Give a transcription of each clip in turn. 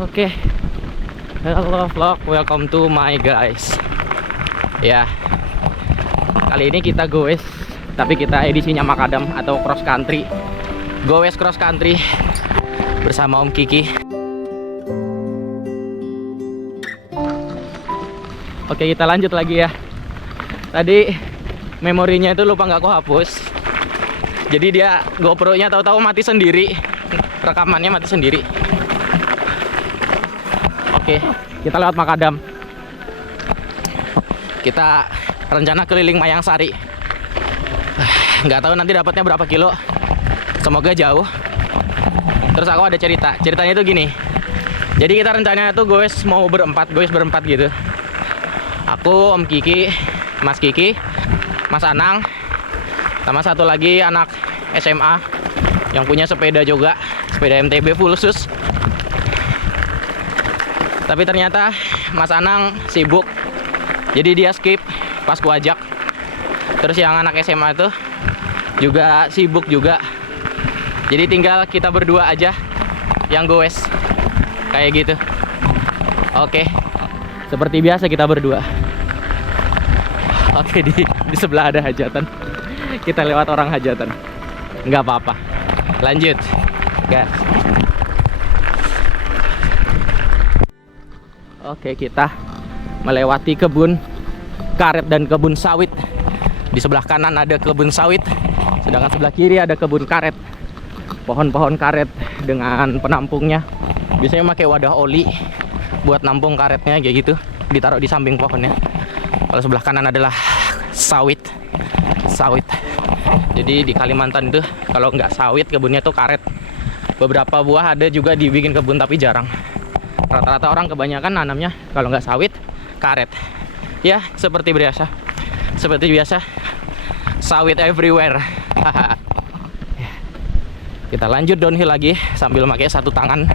Oke, hello vlog, welcome to my guys. Ya, kali ini kita goes, tapi kita edisinya makadam atau cross country. Goes cross country bersama Om Kiki. Oke, kita lanjut lagi ya. Tadi memorinya itu lupa nggak aku hapus. Jadi dia GoPro-nya tahu-tahu mati sendiri, rekamannya mati sendiri. Oke, kita lewat makadam. Kita rencana keliling Mayang Sari. Nggak tahu nanti dapatnya berapa kilo. Semoga jauh. Terus aku ada cerita. Ceritanya itu gini. Jadi kita rencananya tuh goes berempat gitu. Aku, Om Kiki, Mas Kiki, Mas Anang, sama satu lagi anak SMA yang punya sepeda juga, sepeda MTB full sus. Tapi ternyata Mas Anang sibuk, jadi dia skip pas ku ajak. Terus yang anak SMA itu juga sibuk juga. Jadi tinggal kita berdua aja yang goes kayak gitu. Oke, seperti biasa kita berdua. Oke, di sebelah ada hajatan. Kita lewat orang hajatan. Nggak apa-apa. Lanjut, gas. Oke, kita melewati kebun karet dan kebun sawit. Di sebelah kanan ada kebun sawit, sedangkan sebelah kiri ada kebun karet. Pohon-pohon karet dengan penampungnya. Biasanya pakai wadah oli buat nampung karetnya kayak gitu, ditaruh di samping pohonnya. Kalau sebelah kanan adalah sawit. Jadi di Kalimantan itu kalau nggak sawit kebunnya tuh karet. Beberapa buah ada juga dibikin kebun tapi jarang. Rata-rata orang kebanyakan nanamnya kalau nggak sawit, karet. Ya, seperti biasa. Sawit everywhere. Kita lanjut downhill lagi sambil pakai satu tangan.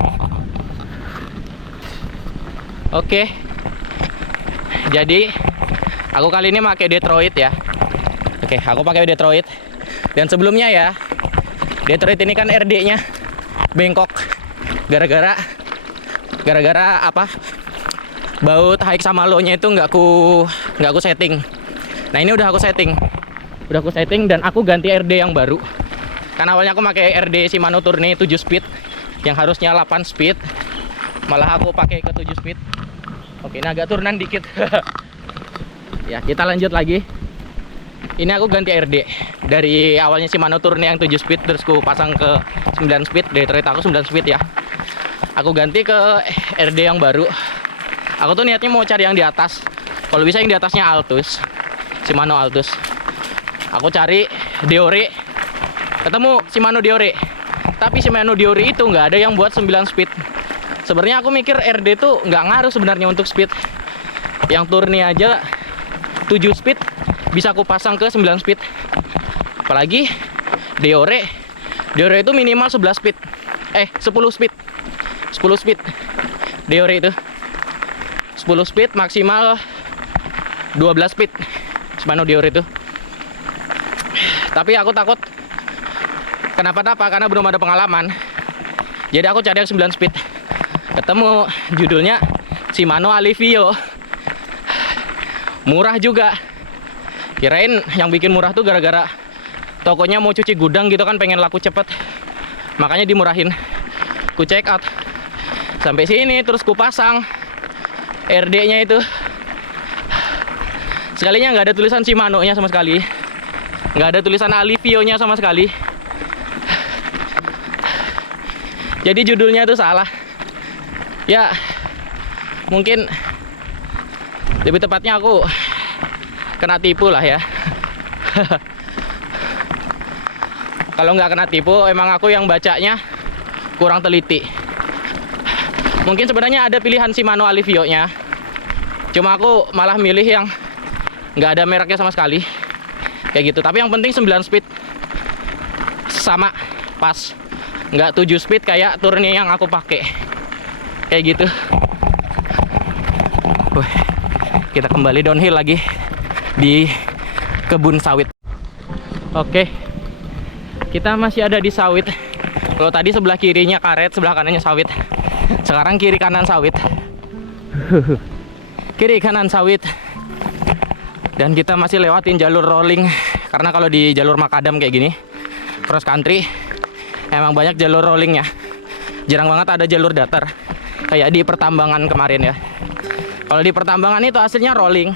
Oke. Jadi aku kali ini pakai Detroit ya. Oke, aku pakai Detroit. Dan sebelumnya ya, Detroit ini kan RD-nya bengkok gara-gara apa? Baut high sama low-nya itu nggak aku setting. Nah, ini udah aku setting dan aku ganti RD yang baru. Kan awalnya aku pakai RD Shimano Tourney 7 speed yang harusnya 8 speed. Malah aku pakai ke 7 speed. Oke, ini agak turunan dikit. Ya, kita lanjut lagi. Ini aku ganti RD. Dari awalnya Shimano Tourney yang 7 speed terus aku pasang ke 9 speed. Detroit aku 9 speed ya. Aku ganti ke RD yang baru. Aku tuh niatnya mau cari yang di atas. Kalau bisa yang di atasnya Altus, Shimano Altus. Aku cari Deore, ketemu Shimano Deore. Tapi Shimano Deore itu nggak ada yang buat 9 speed. Sebenarnya aku mikir RD tuh nggak ngaruh sebenarnya untuk speed. Yang Tourney aja 7 speed bisa aku pasang ke 9 speed. Apalagi Deore itu minimal 11 speed. 10 speed. 10 speed Deore itu 10 speed maksimal 12 speed Shimano Deore itu. Tapi aku takut kenapa-napa karena belum ada pengalaman. Jadi aku cari yang 9 speed. Ketemu judulnya Shimano Alivio. Murah juga. Kirain yang bikin murah tuh gara-gara tokonya mau cuci gudang gitu kan, pengen laku cepet, makanya dimurahin. Ku check out sampai sini terus ku pasang RD-nya itu. Sekalinya nggak ada tulisan Shimano-nya sama sekali, nggak ada tulisan Alivio-nya sama sekali. Jadi judulnya itu salah. Ya, mungkin lebih tepatnya aku kena tipu lah ya. Kalau nggak kena tipu, emang aku yang bacanya kurang teliti. Mungkin sebenarnya ada pilihan Shimano Alivio-nya, cuma aku malah milih yang nggak ada mereknya sama sekali kayak gitu. Tapi yang penting 9 speed sama pas, nggak 7 speed kayak Tourney yang aku pakai kayak gitu. Kita kembali downhill lagi di kebun sawit. Oke, kita masih ada di sawit. Kalau tadi sebelah kirinya karet, sebelah kanannya sawit. Sekarang kiri kanan sawit. Kiri kanan sawit. Dan kita masih lewatin jalur rolling. Karena kalau di jalur makadam kayak gini, cross country, emang banyak jalur rollingnya. Jarang banget ada jalur datar. Kayak di pertambangan kemarin ya. Kalau di pertambangan itu hasilnya rolling,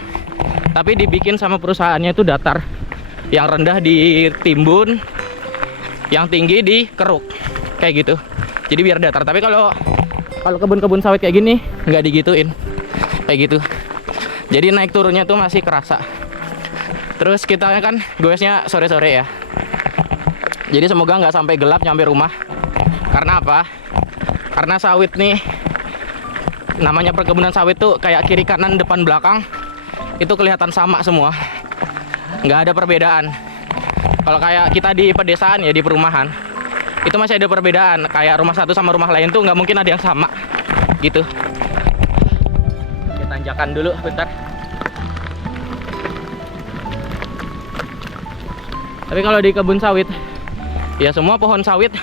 tapi dibikin sama perusahaannya itu datar. Yang rendah di timbun, yang tinggi di keruk. Kayak gitu. Jadi biar datar. Tapi kalau kebun-kebun sawit kayak gini nggak digituin. Kayak gitu. Jadi naik turunnya tuh masih kerasa. Terus kita kan goesnya sore-sore ya. Jadi semoga nggak sampai gelap nyampe rumah. Karena apa? Karena sawit nih, namanya perkebunan sawit tuh kayak kiri kanan depan belakang itu kelihatan sama semua. Nggak ada perbedaan. Kalau kayak kita di pedesaan ya, di perumahan, itu masih ada perbedaan. Kayak rumah satu sama rumah lain tuh nggak mungkin ada yang sama gitu. Tanjakan dulu bentar. Tapi kalau di kebun sawit ya semua pohon sawit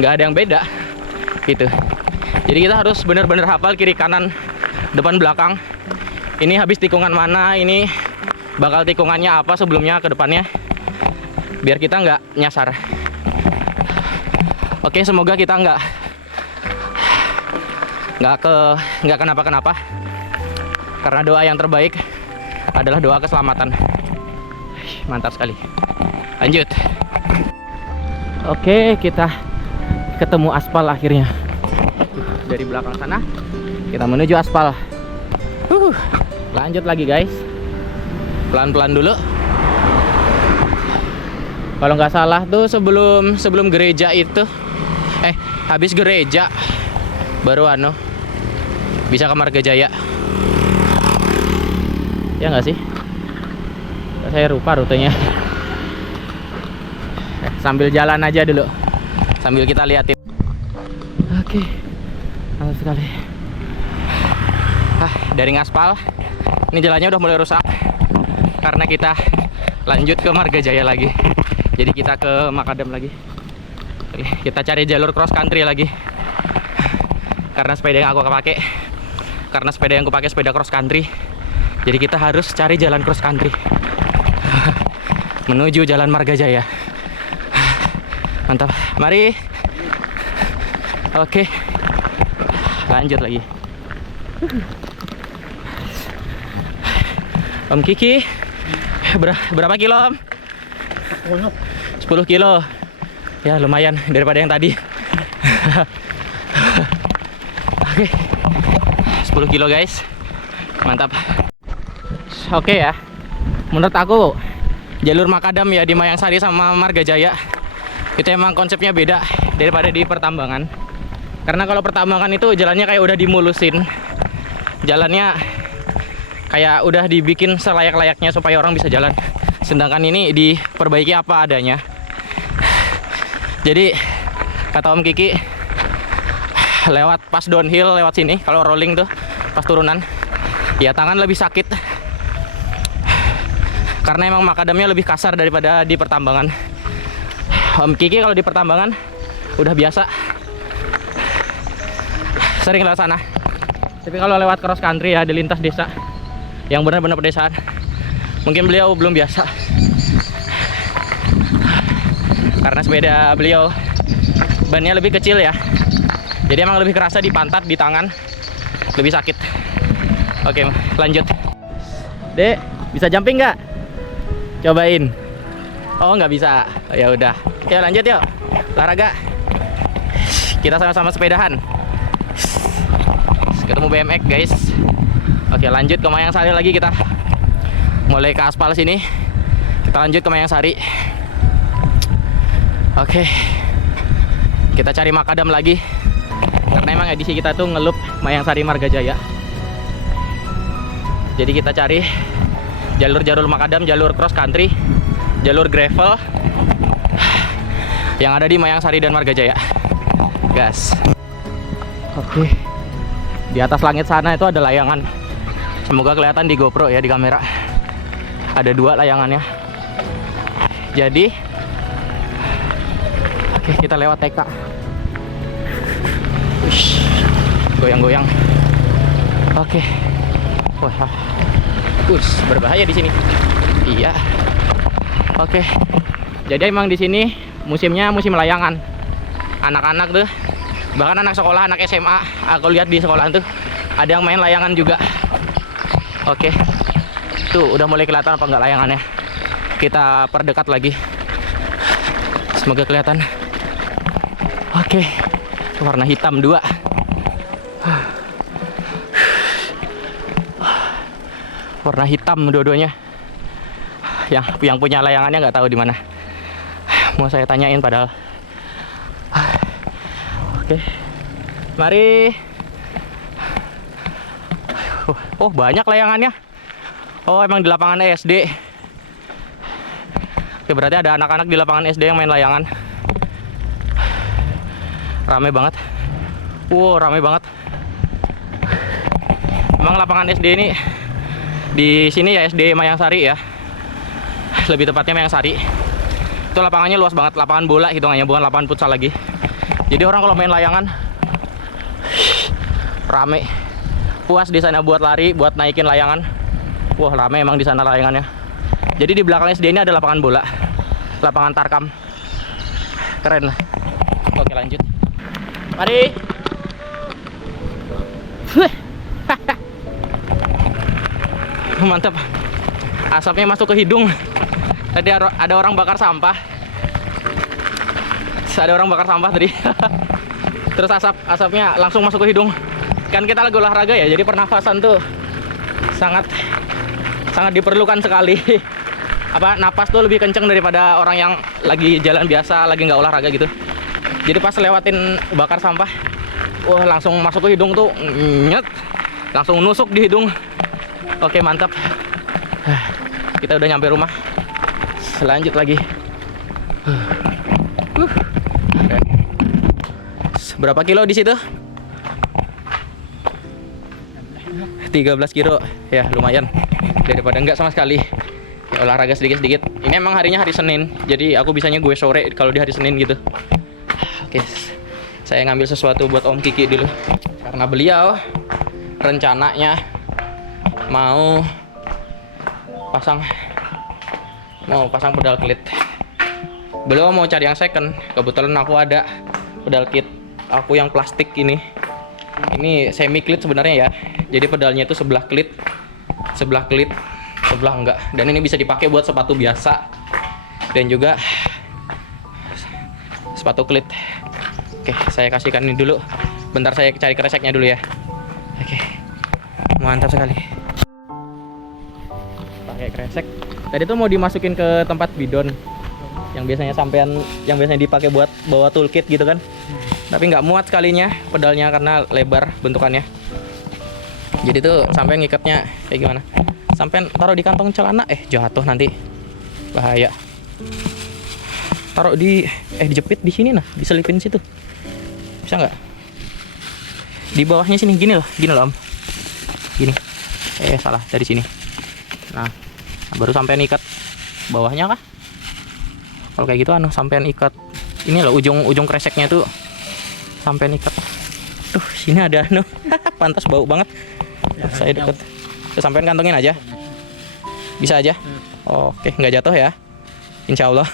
nggak ada yang beda gitu. Jadi kita harus benar-benar hafal kiri kanan depan belakang. Ini habis tikungan mana, ini bakal tikungannya apa sebelumnya ke depannya, biar kita nggak nyasar. Oke, semoga kita nggak kenapa-kenapa. Karena doa yang terbaik adalah doa keselamatan. Mantap sekali. Lanjut. Oke, kita ketemu aspal akhirnya. Dari belakang sana kita menuju aspal. Lanjut lagi guys. Pelan-pelan dulu. Kalau nggak salah tuh sebelum gereja itu, habis gereja baru bisa ke Margajaya. Ya nggak sih? Saya lupa rutenya. Sambil jalan aja dulu, sambil kita liatin. Oke, mantap sekali. Dari ngaspal, ini jalannya udah mulai rusak karena kita lanjut ke Margajaya lagi. Jadi kita ke Makadam lagi. Oke, kita cari jalur cross country lagi. Karena sepeda yang aku pakai, sepeda cross country. Jadi kita harus cari jalan cross country menuju jalan Margajaya. Mantap, mari. Oke, lanjut lagi. Om Kiki, berapa kilo Om? 10 kilo. Ya lumayan daripada yang tadi. Oke, 10 kilo guys. Mantap. Oke ya, menurut aku jalur Makadam ya di Mayangsari sama Margajaya itu emang konsepnya beda daripada di pertambangan. Karena kalau pertambangan itu jalannya kayak udah dimulusin, jalannya kayak udah dibikin selayak-layaknya supaya orang bisa jalan. Sedangkan ini diperbaiki apa adanya. Jadi kata Om Kiki, lewat pas downhill lewat sini, kalau rolling tuh pas turunan ya tangan lebih sakit. Karena emang makadamnya lebih kasar daripada di pertambangan. Om Kiki kalau di pertambangan udah biasa, sering lewat sana. Tapi kalau lewat cross country ya di lintas desa yang benar-benar pedesaan, mungkin beliau belum biasa. Karena sepeda beliau bannya lebih kecil ya, jadi emang lebih kerasa di pantat, di tangan, lebih sakit. Oke, lanjut. Dek, bisa jumping nggak? Cobain. Oh, nggak bisa. Ya udah. Yuk lanjut yuk. Olahraga. Kita sama-sama sepedahan. Ketemu BMX guys. Oke, lanjut ke Mayangsari lagi kita. Mulai ke aspal sini, kita lanjut ke Mayangsari. Oke, kita cari Makadam lagi. Karena emang edisi kita tuh ngelup Mayangsari Margajaya. Jadi kita cari jalur-jalur Makadam, jalur cross country, jalur gravel yang ada di Mayangsari dan Margajaya. Gas. Oke. Di atas langit sana itu ada layangan. Semoga kelihatan di GoPro ya, di kamera. Ada 2 layangannya. Jadi oke, kita lewat TK. Ush. goyang-goyang. Oke. Wah, berbahaya di sini. Iya. Oke. Jadi emang di sini musimnya musim layangan. Anak-anak tuh, bahkan anak sekolah, anak SMA, aku lihat di sekolah tuh ada yang main layangan juga. Oke. Tuh udah mulai kelihatan apa enggak layangannya. Kita perdekat lagi. Semoga kelihatan. Oke. Warna hitam 2. Warna hitam dua-duanya. Yang punya layangannya nggak tahu di mana. Mau saya tanyain padahal. Oke. Mari. Oh, banyak layangannya. Oh, emang di lapangan SD. Oke, berarti ada anak-anak di lapangan SD yang main layangan. Rame banget. Wow, rame banget. Emang lapangan SD ini di sini ya, SD Mayangsari ya. Lebih tepatnya Mayangsari. Itu lapangannya luas banget, lapangan bola hitungannya, bukan lapangan futsal lagi. Jadi orang kalau main layangan rame. Puas di sana buat lari, buat naikin layangan. Wah, rame emang di sana layangannya. Jadi di belakang SD ini ada lapangan bola. Lapangan tarkam. Keren lah. Oke, lanjut. Mari. Mantap. Asapnya masuk ke hidung. Tadi ada orang bakar sampah. Ada orang bakar sampah tadi. Terus asapnya langsung masuk ke hidung. Kan kita lagi olahraga ya, jadi pernafasan tuh sangat diperlukan sekali. Napas tuh lebih kenceng daripada orang yang lagi jalan biasa, lagi nggak olahraga gitu. Jadi pas lewatin bakar sampah, wah langsung masuk ke hidung tuh, nyet, langsung nusuk di hidung. Oke, mantap. Kita udah nyampe rumah. Selanjut lagi. Berapa kilo di situ? 13 kilo. Ya, lumayan. Daripada enggak sama sekali. Ya, olahraga sedikit-sedikit. Ini emang harinya hari Senin. Jadi aku bisanya gue sore kalau di hari Senin gitu. Oke. Saya ngambil sesuatu buat Om Kiki dulu. Karena beliau rencananya mau pasang pedal klit. Beliau mau cari yang second. Kebetulan aku ada pedal kit aku yang plastik ini semi klit sebenarnya ya. Jadi pedalnya itu sebelah klit, sebelah enggak. Dan ini bisa dipakai buat sepatu biasa dan juga sepatu klit. Oke, saya kasihkan ini dulu. Bentar, saya cari kreseknya dulu ya. Oke, mantap sekali. Pakai kresek. Tadi tuh mau dimasukin ke tempat bidon yang biasanya dipakai buat bawa toolkit gitu kan. Tapi nggak muat sekalinya pedalnya karena lebar bentukannya. Jadi tuh sampai ngikatnya kayak gimana? Sampai taruh di kantong celana, jatuh nanti bahaya. Taruh dijepit di sini, nah diselipin situ. Bisa nggak? Di bawahnya sini, gini loh Om. Gini. Salah, dari sini. Nah, baru sampai ikat bawahnya kah? Kalau kayak gitu sampai ikat ini loh, ujung kreseknya tuh sampai ikat. Tuh, sini ada pantas bau banget. Saya deket. Sampein kantongin aja. Bisa aja. Oke, nggak jatuh ya. Insya Allah.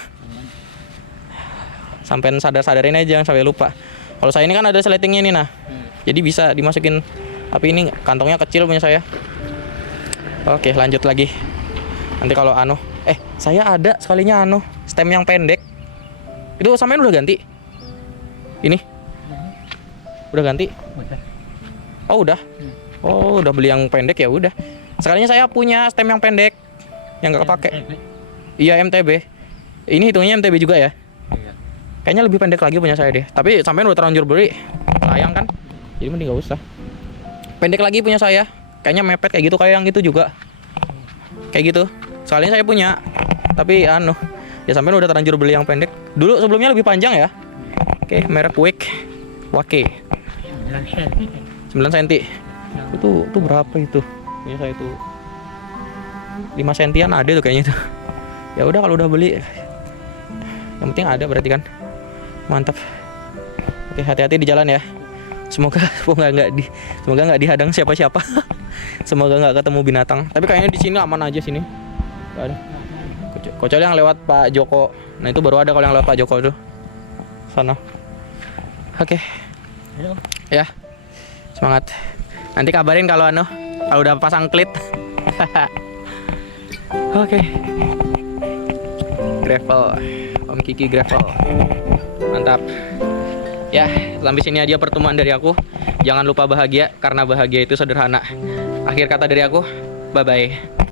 Sampein sadar-sadarin aja, jangan sampai lupa. Kalau saya ini kan ada sletingnya ini, nah. Jadi bisa dimasukin. Tapi ini kantongnya kecil punya saya. Oke, lanjut lagi. Nanti kalau saya ada sekalinya stem yang pendek. Itu sampein udah ganti? Ini? Udah ganti? Oh, udah. Oh, udah beli yang pendek ya udah. Sekalinya saya punya stem yang pendek yang nggak kepake. Iya, MTB. Ini hitungnya MTB juga ya? Kayaknya lebih pendek lagi punya saya deh. Tapi sampein udah terlanjur beli. Sayang kan? Jadi mending nggak usah. Pendek lagi punya saya. Kayaknya mepet kayak gitu, kayak yang itu juga. Kayak gitu. Sekalinya saya punya. Tapi ya sampein udah terlanjur beli yang pendek. Dulu sebelumnya lebih panjang ya. Oke, merek Wake. 9 cm. Itu berapa itu? Punya saya itu 5 sentian ada tuh kayaknya itu. Ya udah kalau udah beli. Yang penting ada berarti kan. Mantap. Oke, hati-hati di jalan ya. Semoga nggak dihadang siapa-siapa. Semoga nggak ketemu binatang. Tapi kayaknya di sini aman aja sini. Nggak ada. Kecuali yang lewat Pak Joko. Nah itu baru ada kalau yang lewat Pak Joko tuh. Sana. Oke. Ya. Semangat. Nanti kabarin kalau udah pasang klit. Oke. Gravel. Om Kiki gravel. Mantap. Ya, sampai sini aja pertemuan dari aku. Jangan lupa bahagia karena bahagia itu sederhana. Akhir kata dari aku. Bye bye.